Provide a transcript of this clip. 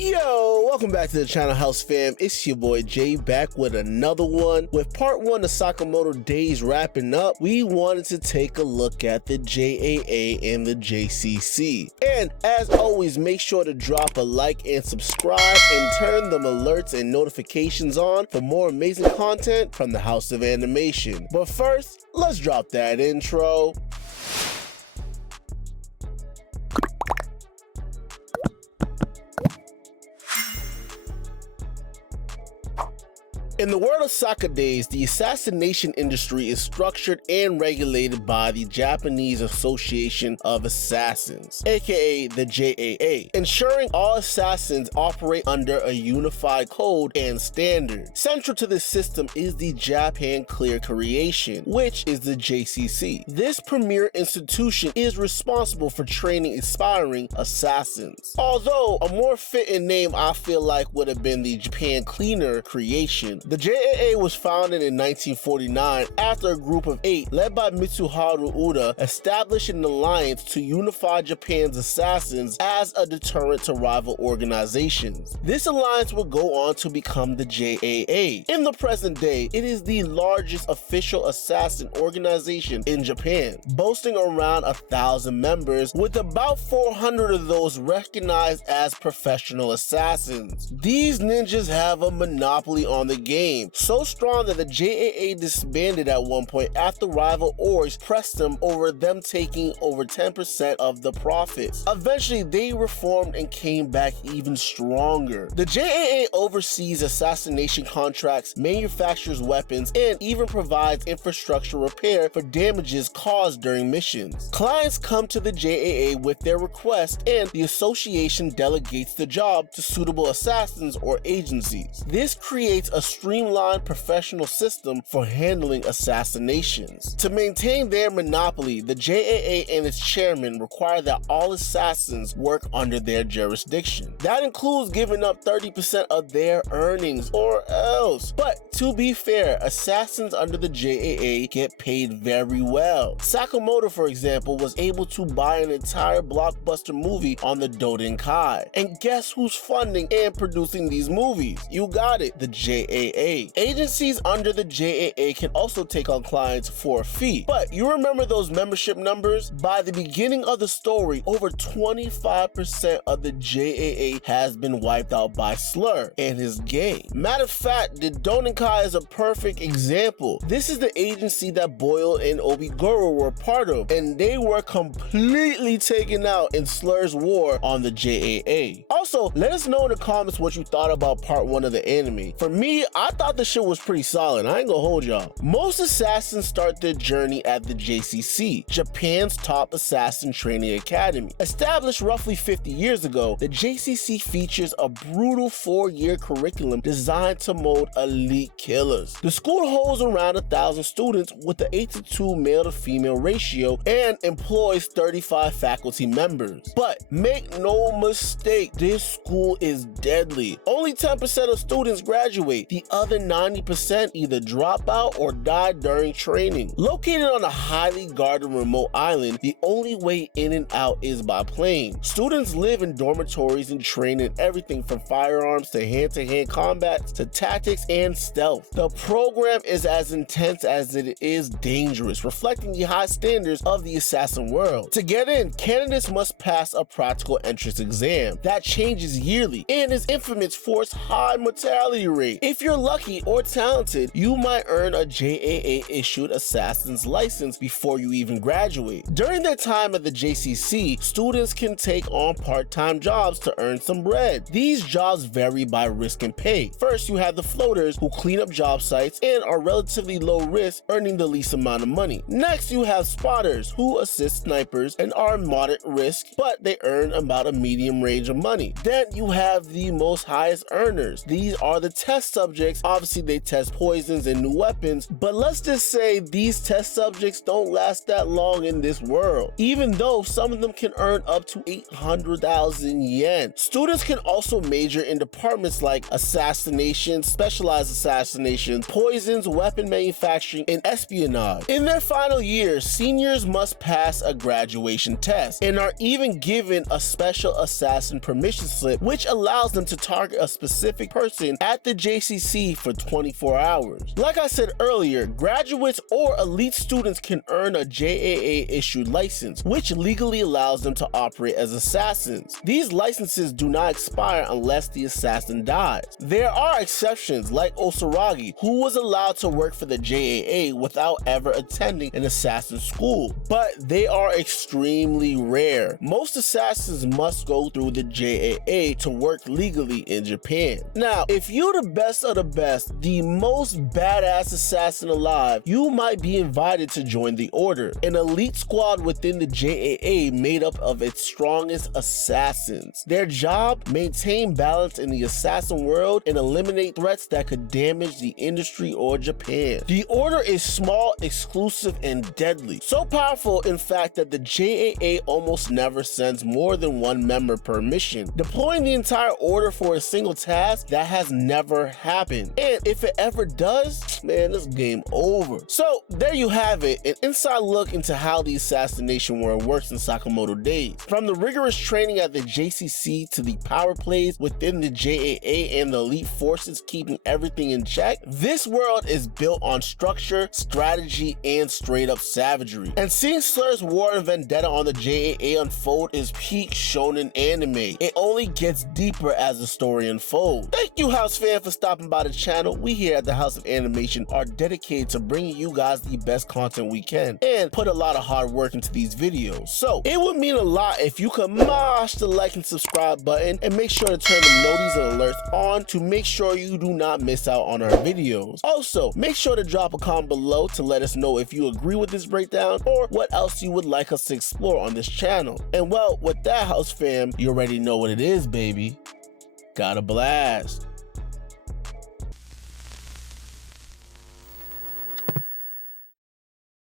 Yo, welcome back to the channel, House Fam. It's your boy Jay back with another one. With part 1 of Sakamoto Days wrapping up, we wanted to take a look at the JAA and the JCC. And as always, make sure to drop a like and subscribe and turn them alerts and notifications on for more amazing content from the House of Animation. But first, let's drop that intro. In the world of Sakamoto Days, the assassination industry is structured and regulated by the Japanese Association of Assassins, aka the JAA, ensuring all assassins operate under a unified code and standard. Central to this system is the Japan Clear Creation, which is the JCC. This premier institution is responsible for training aspiring assassins. Although a more fitting name I feel like would have been the Japan Cleaner Creation. The JAA was founded in 1949 after a group of 8, led by Mitsuharu Oda, established an alliance to unify Japan's assassins as a deterrent to rival organizations. This alliance would go on to become the JAA. In the present day, it is the largest official assassin organization in Japan, boasting around 1,000 members, with about 400 of those recognized as professional assassins. These ninjas have a monopoly on the game, so strong that the JAA disbanded at one point after rival orgs pressed them over them taking over 10% of the profits. Eventually, they reformed and came back even stronger. The JAA oversees assassination contracts, manufactures weapons, and even provides infrastructure repair for damages caused during missions. Clients come to the JAA with their request, and the association delegates the job to suitable assassins or agencies. This creates a streamlined professional system for handling assassinations. To maintain their monopoly, the JAA and its chairman require that all assassins work under their jurisdiction. That includes giving up 30% of their earnings or else. But to be fair, assassins under the JAA get paid very well. Sakamoto, for example, was able to buy an entire blockbuster movie on the Dodenkai. And guess who's funding and producing these movies? You got it, the JAA. Agencies under the JAA can also take on clients for a fee. But you remember those membership numbers? By the beginning of the story, over 25% of the JAA has been wiped out by Slur and his gang. Matter of fact, the Dodenkai is a perfect example. This is the agency that Boyle and Obiguro were part of, and they were completely taken out in Slur's war on the JAA. Also, let us know in the comments what you thought about part 1 of the anime. For me, I thought the shit was pretty solid. I ain't gonna hold y'all. Most assassins start their journey at the JCC, Japan's top assassin training academy. Established roughly 50 years ago, the JCC features a brutal 4-year curriculum designed to mold elite killers. The school holds around 1,000 students with an 8:2 male to female ratio and employs 35 faculty members. But make no mistake, this school is deadly. Only 10% of students graduate. The other 90% either drop out or die during training. Located on a highly guarded remote island, the only way in and out is by plane. Students live in dormitories and train in everything from firearms to hand-to-hand combat to tactics and stealth. The program is as intense as it is dangerous, reflecting the high standards of the assassin world. To get in, candidates must pass a practical entrance exam that changes yearly and is infamous for its high mortality rate. If you're lucky or talented, you might earn a JAA-issued assassin's license before you even graduate. During their time at the JCC, students can take on part-time jobs to earn some bread. These jobs vary by risk and pay. First, you have the floaters, who clean up job sites and are relatively low risk, earning the least amount of money. Next, you have spotters, who assist snipers and are moderate risk, but they earn about a medium range of money. Then you have the most highest earners. These are the test subjects subjects. Obviously, they test poisons and new weapons, but let's just say these test subjects don't last that long in this world, even though some of them can earn up to 800,000 yen. Students can also major in departments like assassination, specialized assassination, poisons, weapon manufacturing, and espionage. In their final year, seniors must pass a graduation test and are even given a special assassin permission slip, which allows them to target a specific person at the JCC for 24 hours. Like I said earlier, graduates or elite students can earn a JAA issued license, which legally allows them to operate as assassins. These licenses do not expire unless the assassin dies. There are exceptions, like Osaragi, who was allowed to work for the JAA without ever attending an assassin school, but they are extremely rare. Most assassins must go through the JAA to work legally in Japan. Now, if you're the best of the best, the most badass assassin alive, you might be invited to join the Order, an elite squad within the JAA made up of its strongest assassins. Their job? Maintain balance in the assassin world and eliminate threats that could damage the industry or Japan. The Order is small, exclusive, and deadly. So powerful, in fact, that the JAA almost never sends more than one member per mission. Deploying the entire Order for a single task, that has never happened. And if it ever does, man, this game over. So there you have it, an inside look into how the assassination world works in Sakamoto Days. From the rigorous training at the JCC to the power plays within the JAA and the elite forces keeping everything in check, this world is built on structure, strategy, and straight up savagery. And seeing Slur's war and vendetta on the JAA unfold is peak shonen anime. It only gets deeper as the story unfolds. Thank you, House fan, for stopping by the channel. We here at the House of Animation are dedicated to bringing you guys the best content we can and put a lot of hard work into these videos. So it would mean a lot if you could mash the like and subscribe button and make sure to turn the noties and alerts on to make sure you do not miss out on our videos. Also, make sure to drop a comment below to let us know if you agree with this breakdown or what else you would like us to explore on this channel. And well, with that, House fam, you already know what it is, baby. Gotta blast.